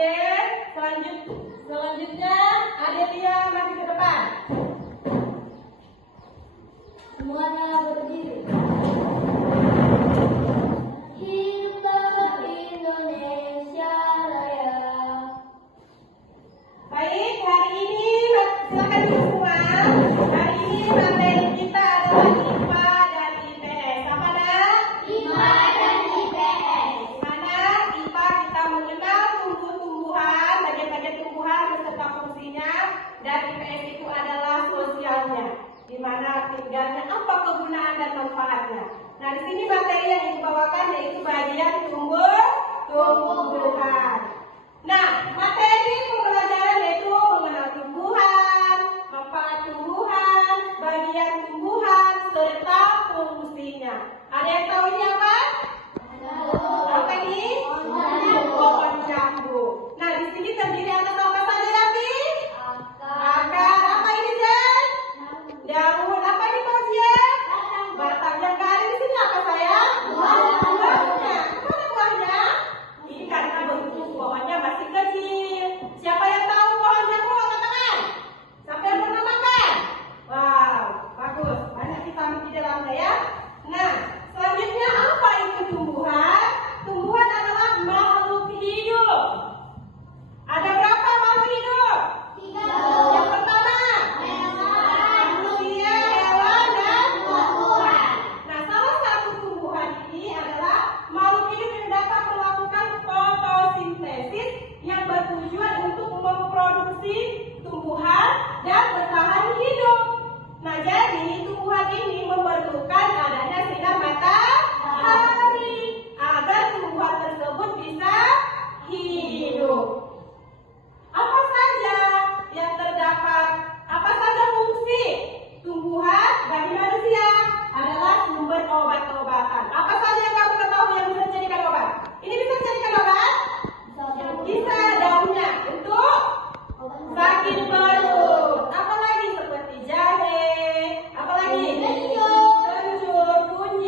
Oke, selanjutnya Adelia maju ke depan. Semuanya berdiri. Hiduplah Indonesia Raya. Baik, hari ini silakan duduk semua. Hari ini materi kita adalah IPA dan IPS. Apa nak? IPA dan IPS. Mana IPA kita mengenal tumbuh-tumbuhan, bagian-bagian tumbuhan beserta fungsinya, dan IPS itu adalah sosialnya, di mana tinggalnya apa kegunaan dan manfaatnya. Nah, di sini materi yang dibawakan yaitu bagian tumbuh-tumbuhan. Nah, materi pembelajaran yaitu mengenal tumbuhan, manfaat tumbuhan, bagian tumbuhan, serta fungsinya. Ada yang tahu ini apa? Apa ini? Pohon jambu. Nah, di sini terdiri atas apa saja, Davi? Akar. Apa ini, Jan? Daun. Apa ini, Fauzia? Batang. Yang garing di sini apa, sayang? Buahnya. Mana buahnya? Ini karena bentuk pohonnya masih kecil. Siapa yang tahu pohon jambu? Angkat tangan. Siapa yang pernah makan? Wow, bagus. Banyak vitamin di dalamnya ya. Nah, selanjutnya apa itu tumbuhan? Tumbuhan adalah makhluk hidup. Ada berapa makhluk hidup? 3. Yang pertama, manusia, hewan, dan tumbuhan. Nah, salah satu tumbuhan ini adalah makhluk hidup yang dapat melakukan fotosintesis yang bertujuan untuk memproduksi tumbuhan dan bertahan hidup. Nah, jadi tumbuhan ini memerlukan adanya sinar matahari agar tumbuhan tersebut bisa hidup. Apa saja yang terdapat? Apa saja fungsi tumbuhan bagi manusia? Adalah sumber obat-obatan. Apa saja yang kamu ketahui yang bisa dijadikan obat? Ini bisa dijadikan obat? Bisa. Daunnya untuk sakit perut. Apalagi seperti jahe. Apalagi kencur, kunyit.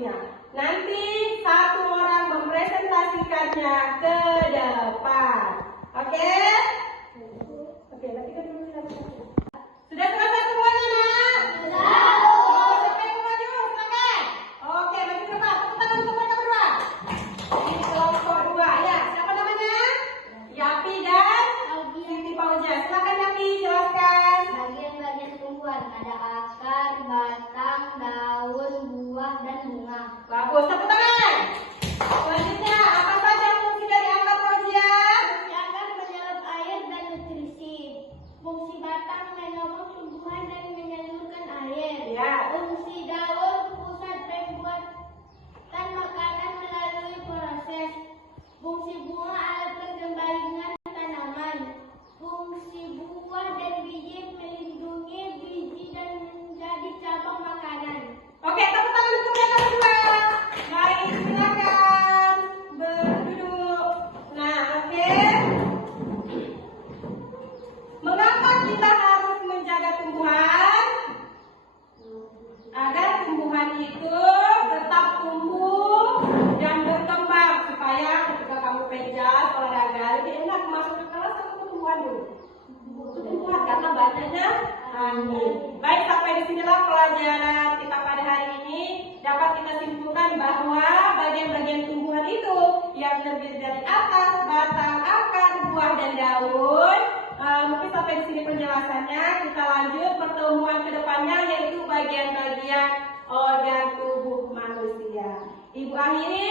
fungsinya. Nanti satu orang mempresentasikannya ke depan. Oke? Oke, nanti kita dulu silakan. Sudah selesai semuanya, Nak? Sudah. Siapa yang mau maju? Silakan. Oke, maju ke depan. Tepuk tangan untuk mereka berdua. Ini kelompok 2 ya. Siapa namanya? Yapi dan Siti Fauzia. Silakan Yapi, jelaskan. Bagian-bagian tumbuhan ada akar, batang, daun, buah, dan bunga. Bagus, tepuk tangan. Selanjutnya, apa saja fungsi dari akar Fauzia? Fungsi akar menyerap air dan nutrisi. Fungsi batang menopang tumbuhan dan menyalurkan air. Ya. Fungsi daun pusat pembuatan makanan melalui proses. Fungsi bunga alat pengembangan tanaman. Fungsi buah dan biji melindungi biji dan menjadi cabang makanan. Oke, tepuk tangan untuk mereka berdua. Baik, silakan berduduk. Nah, oke. Mengapa kita harus menjaga tumbuhan? Agar tumbuhan itu tetap tumbuh dan berkembang supaya ketika kamu penjas olahraga lebih enak masuk ke kelas atau tumbuhan dulu. Tumbuhan karena banyaknya angin. Baik, sampai di sinilah pelajaran kita pada hari ini. Dapat kita simpulkan bahwa bagian-bagian tumbuhan itu yang terdiri dari atas, batang, akar, buah, dan daun. Mungkin sampai di sini penjelasannya. Kita lanjut pertemuan kedepannya yaitu bagian-bagian organ tubuh manusia. Ibu akhiri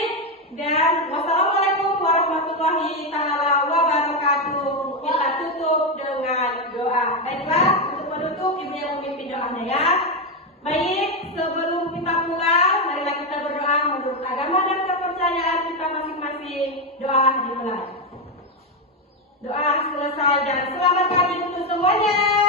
dan wassalamualaikum warahmatullahi taala wabarakatuh. Kita tutup dengan doa. Baiklah, untuk menutup ibu yang memimpin doanya ya. Baik, sebelum kita pulang, marilah kita berdoa menurut agama dan kepercayaan kita masing-masing. Doa dimulai. Doa selesai dan selamat pagi untuk semuanya.